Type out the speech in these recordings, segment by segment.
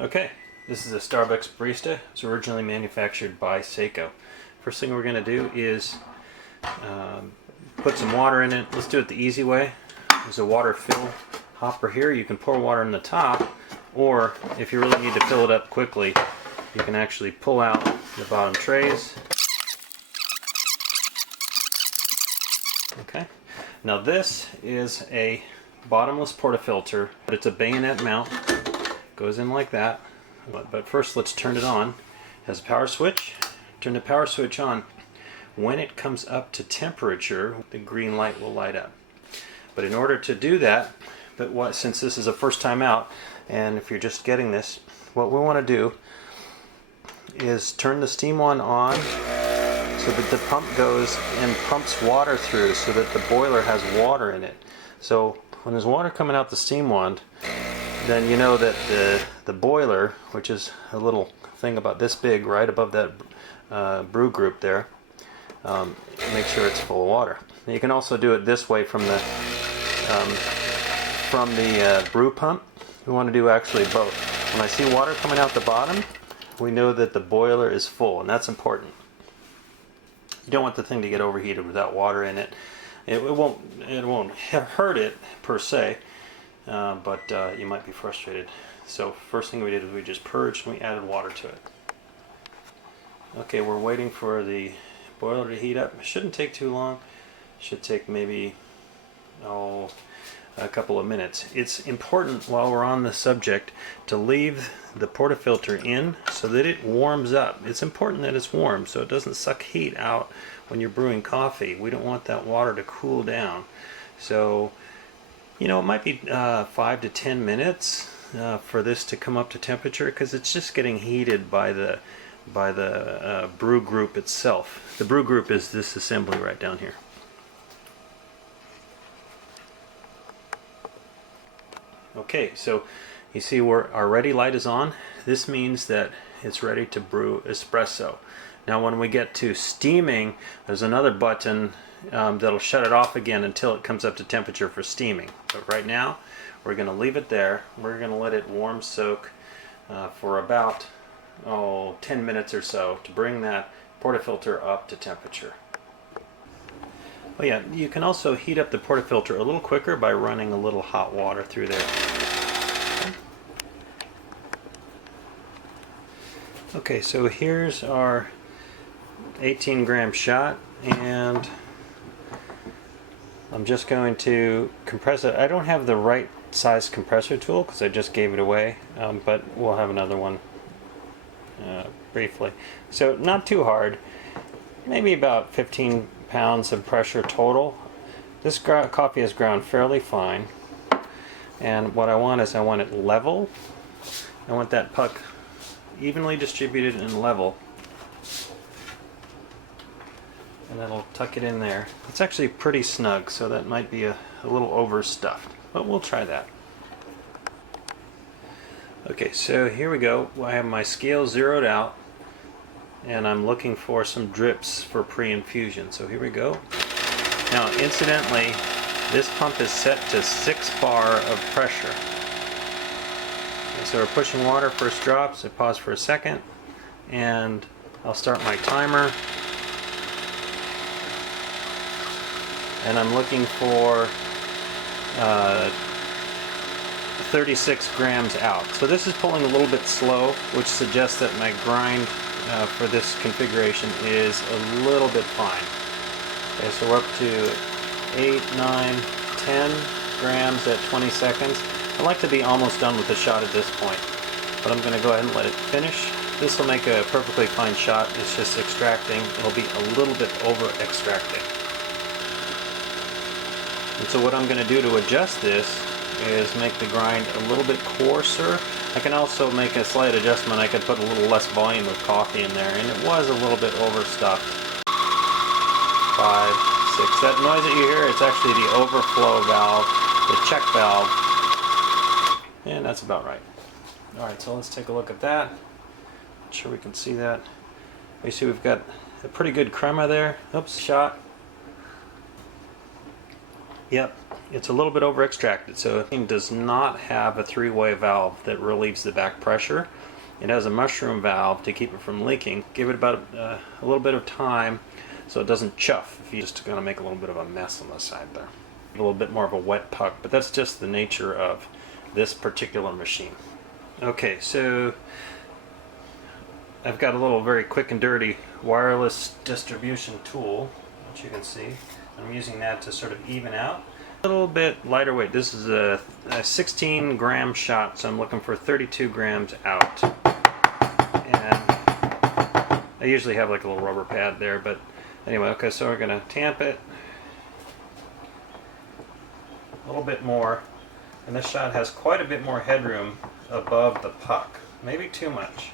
Okay, this is a Starbucks Barista. It's originally manufactured by Saeco. First thing we're going to do is put some water in it. Let's do it the easy way. There's a water fill hopper here. You can pour water in the top, or if you really need to fill it up quickly, you can actually pull out the bottom trays. Okay, now this is a bottomless portafilter, but it's a bayonet mount. Goes in like that. But first let's turn it on. It has a power switch. Turn the power switch on. When it comes up to temperature, the green light will light up. But in order to do that, since this is a first time out, and if you're just getting this, what we want to do is turn the steam on so that the pump goes and pumps water through so that the boiler has water in it. So when there's water coming out the steam wand, then you know that the boiler, which is a little thing about this big right above that brew group there, make sure it's full of water. You can also do it this way from the brew pump. We want to do actually both. When I see water coming out the bottom, we know that the boiler is full, and that's important. You don't want the thing to get overheated without water in it. It won't hurt it per se. But you might be frustrated. So first thing we did is we just purged and we added water to it. Okay, we're waiting for the boiler to heat up. It shouldn't take too long. It should take maybe a couple of minutes. It's important while we're on the subject to leave the portafilter in so that it warms up. It's important that it's warm so it doesn't suck heat out when you're brewing coffee. We don't want that water to cool down. So it might be 5 to 10 minutes for this to come up to temperature, because it's just getting heated by the brew group itself. The brew group is this assembly right down here. Okay, so you see where our ready light is on. This means that it's ready to brew espresso. Now when we get to steaming, there's another button that'll shut it off again until it comes up to temperature for steaming. But right now, we're going to leave it there. We're going to let it warm soak for about 10 minutes or so to bring that portafilter up to temperature. Oh yeah, you can also heat up the portafilter a little quicker by running a little hot water through there. Okay, so here's our 18-gram shot, and I'm just going to compress it. I don't have the right size compressor tool because I just gave it away, but we'll have another one briefly. So not too hard, maybe about 15 pounds of pressure total. This coffee is ground fairly fine, and what I want is I want it level. I want that puck evenly distributed and level. And that'll tuck it in there. It's actually pretty snug, so that might be a little overstuffed, but we'll try that. Okay, so here we go. I have my scale zeroed out, and I'm looking for some drips for pre-infusion. So here we go. Now, incidentally, this pump is set to 6 bar of pressure. Okay, so we're pushing water, first drops. I pause for a second, and I'll start my timer. And I'm looking for 36 grams out. So this is pulling a little bit slow, which suggests that my grind for this configuration is a little bit fine. Okay, so we're up to 8, 9, 10 grams at 20 seconds. I like to be almost done with the shot at this point, but I'm going to go ahead and let it finish. This will make a perfectly fine shot. It's just extracting. It'll be a little bit over extracting. And so what I'm going to do to adjust this is make the grind a little bit coarser. I can also make a slight adjustment. I could put a little less volume of coffee in there, and it was a little bit overstuffed. 5, 6. That noise that you hear, it's actually the overflow valve, the check valve. And that's about right. Alright, so let's take a look at that. Not sure we can see that. You see we've got a pretty good crema there. Oops, shot. Yep, it's a little bit over extracted, so it does not have a three-way valve that relieves the back pressure. It has a mushroom valve to keep it from leaking. Give it about a little bit of time so it doesn't chuff if you're just going to make a little bit of a mess on the side there. A little bit more of a wet puck, but that's just the nature of this particular machine. Okay, so I've got a little very quick and dirty wireless distribution tool, which you can see. I'm using that to sort of even out. A little bit lighter weight. This is a 16 gram shot, so I'm looking for 32 grams out. And I usually have like a little rubber pad there, but anyway, okay, so we're gonna tamp it a little bit more. And this shot has quite a bit more headroom above the puck. Maybe too much.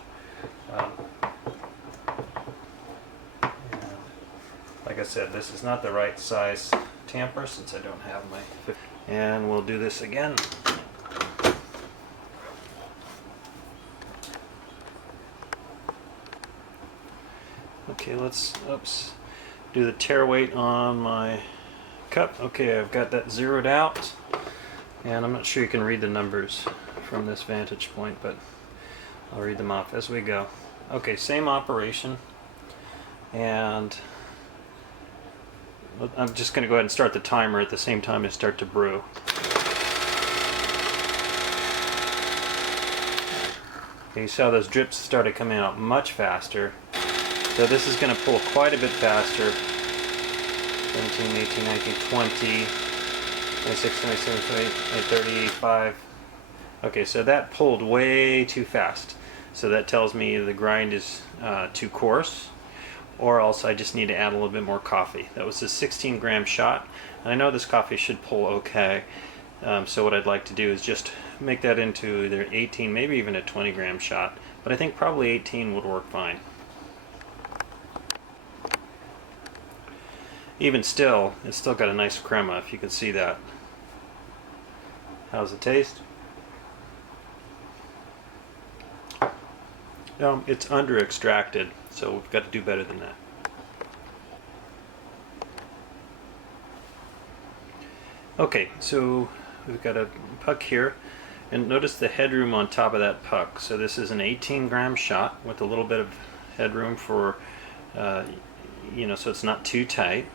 Like I said, this is not the right size tamper since I don't have my... And we'll do this again. Okay, let's do the tare weight on my cup. Okay, I've got that zeroed out. And I'm not sure you can read the numbers from this vantage point, but I'll read them off as we go. Okay, same operation. And I'm just going to go ahead and start the timer at the same time I start to brew. Okay, you saw those drips started coming out much faster. So this is going to pull quite a bit faster. 17, 18, 19, 20, 26, 27, 28, 35. Okay, so that pulled way too fast. So that tells me the grind is too coarse, or else I just need to add a little bit more coffee. That was a 16 gram shot, and I know this coffee should pull okay. So what I'd like to do is just make that into either 18, maybe even a 20 gram shot, but I think probably 18 would work fine. Even still, it's still got a nice crema, if you can see that. How's it taste? It's under extracted, so we've got to do better than that. Okay, so we've got a puck here, and notice the headroom on top of that puck. So this is an 18 gram shot with a little bit of headroom for, so it's not too tight.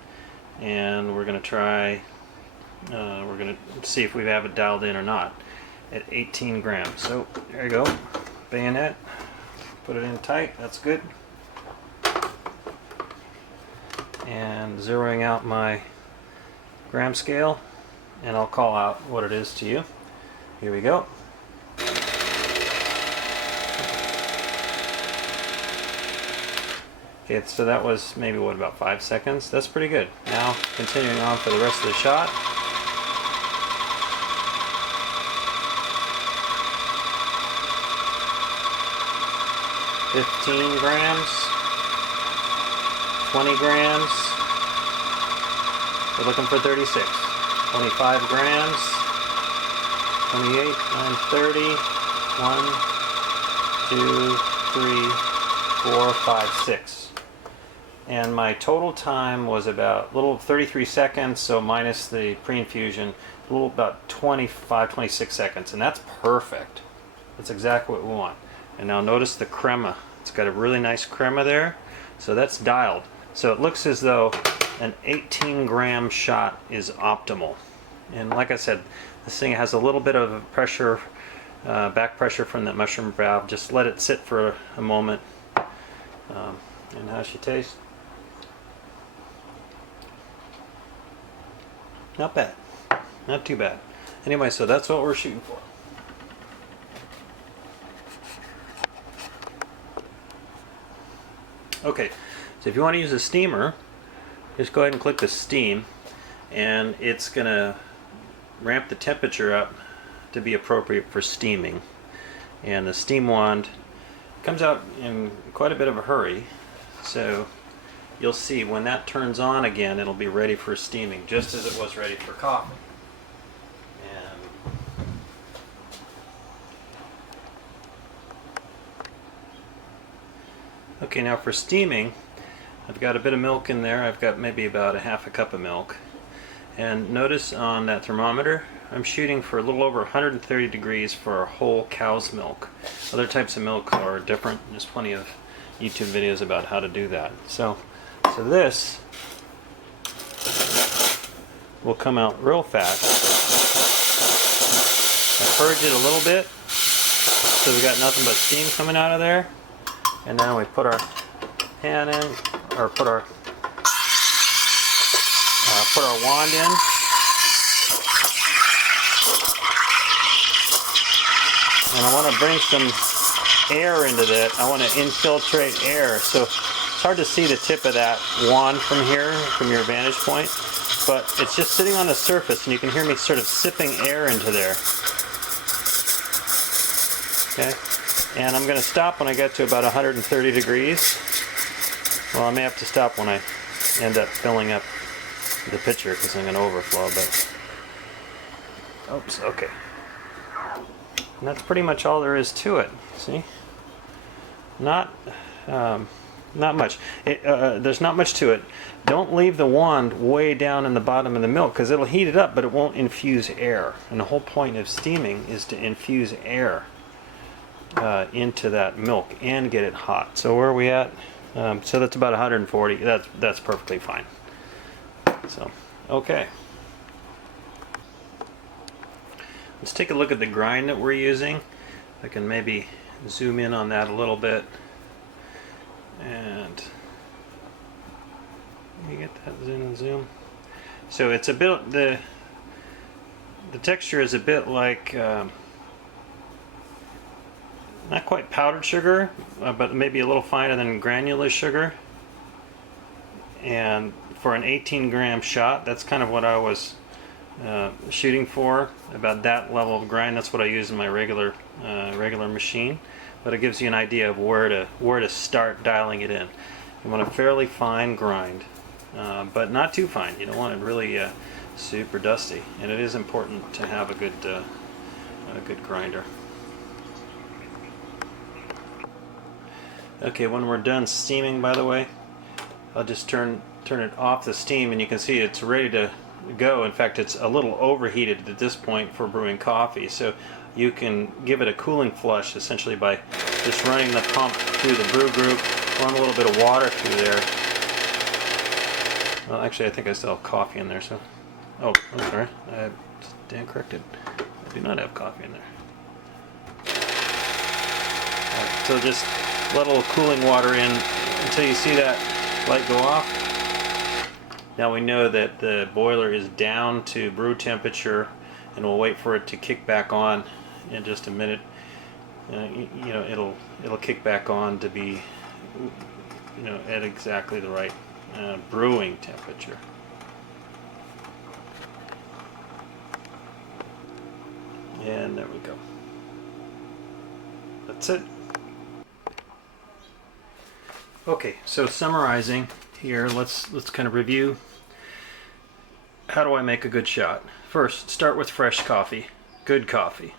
And we're going to try, we're going to see if we have it dialed in or not at 18 grams. So there you go, bayonet, put it in tight, that's good. And zeroing out my gram scale, and I'll call out what it is to you. Here we go. Okay, so that was maybe about 5 seconds. That's pretty good. Now, continuing on for the rest of the shot. $15 grams, 20 grams. We're looking for 36. 25 grams, 28 and 30. 1, 2, 3, 4, 5, 6. And my total time was about a little 33 seconds, so minus the pre-infusion, a little about 25, 26 seconds, and that's perfect. That's exactly what we want. And now notice the crema. It's got a really nice crema there, so that's dialed. So it looks as though an 18 gram shot is optimal. And like I said, this thing has a little bit of pressure, back pressure from that mushroom valve. Just let it sit for a moment. And how she tastes? Not bad. Not too bad. Anyway, so that's what we're shooting for. Okay, so if you want to use a steamer, just go ahead and click the steam, and it's going to ramp the temperature up to be appropriate for steaming. And the steam wand comes out in quite a bit of a hurry, so you'll see when that turns on again, it'll be ready for steaming, just as it was ready for coffee. Okay, now for steaming, I've got a bit of milk in there. I've got maybe about a half a cup of milk. And notice on that thermometer, I'm shooting for a little over 130 degrees for a whole cow's milk. Other types of milk are different. There's plenty of YouTube videos about how to do that. So this will come out real fast. I purge it a little bit, so we got nothing but steam coming out of there. And then we put our pan in, or put our wand in. And I want to bring some air into that. I want to infiltrate air. So it's hard to see the tip of that wand from here, from your vantage point. But it's just sitting on the surface, and you can hear me sort of sipping air into there. Okay? And I'm going to stop when I get to about 130 degrees. Well, I may have to stop when I end up filling up the pitcher because I'm going to overflow, but oops, okay. And that's pretty much all there is to it. See? Not much. There's not much to it. Don't leave the wand way down in the bottom of the milk because it'll heat it up, but it won't infuse air. And the whole point of steaming is to infuse air into that milk and get it hot. So where are we at? So that's about 140. That's perfectly fine. So, okay. Let's take a look at the grind that we're using. I can maybe zoom in on that a little bit. And you get that zoom. So it's a bit, the texture is a bit like not quite powdered sugar, but maybe a little finer than granulous sugar. And for an 18-gram shot, that's kind of what I was shooting for, about that level of grind. That's what I use in my regular machine. But it gives you an idea of where to start dialing it in. You want a fairly fine grind, but not too fine. You don't want it really super dusty. And it is important to have a good grinder. Okay, when we're done steaming, by the way, I'll just turn it off the steam, and you can see it's ready to go. In fact, it's a little overheated at this point for brewing coffee, so you can give it a cooling flush essentially by just running the pump through the brew group, run a little bit of water through there. Well, actually, I think I still have coffee in there, so... Oh, I'm sorry. I stand corrected. I do not have coffee in there. Right, so just let a little cooling water in until you see that light go off. Now we know that the boiler is down to brew temperature, and we'll wait for it to kick back on in just a minute. You know, it'll kick back on to be, you know, at exactly the right brewing temperature. And there we go. That's it. Okay, so summarizing here, let's kind of review. How do I make a good shot? First, start with fresh coffee, good coffee.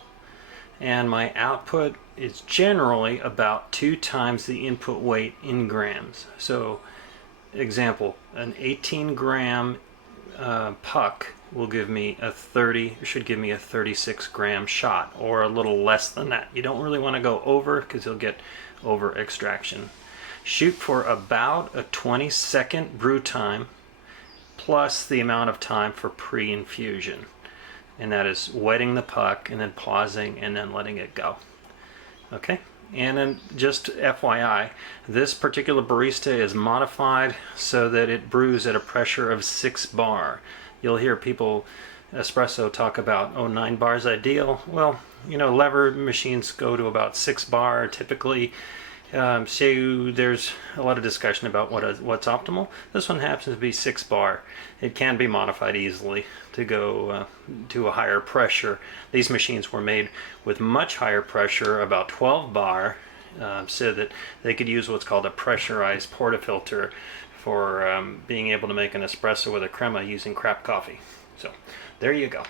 And my output is generally about 2 times the input weight in grams. So, example, an 18-gram puck will give me should give me a 36-gram shot, or a little less than that. You don't really want to go over because you'll get over extraction. Shoot for about a 20-second brew time plus the amount of time for pre-infusion. And that is wetting the puck and then pausing and then letting it go. Okay? And then just FYI, this particular barista is modified so that it brews at a pressure of 6 bar. You'll hear people, Espresso, talk about, oh, 9 bars ideal. Well, you know, lever machines go to about 6 bar typically. So there's a lot of discussion about what's optimal. This one happens to be 6 bar. It can be modified easily to go to a higher pressure. These machines were made with much higher pressure, about 12 bar, so that they could use what's called a pressurized portafilter for being able to make an espresso with a crema using crapped coffee. So there you go.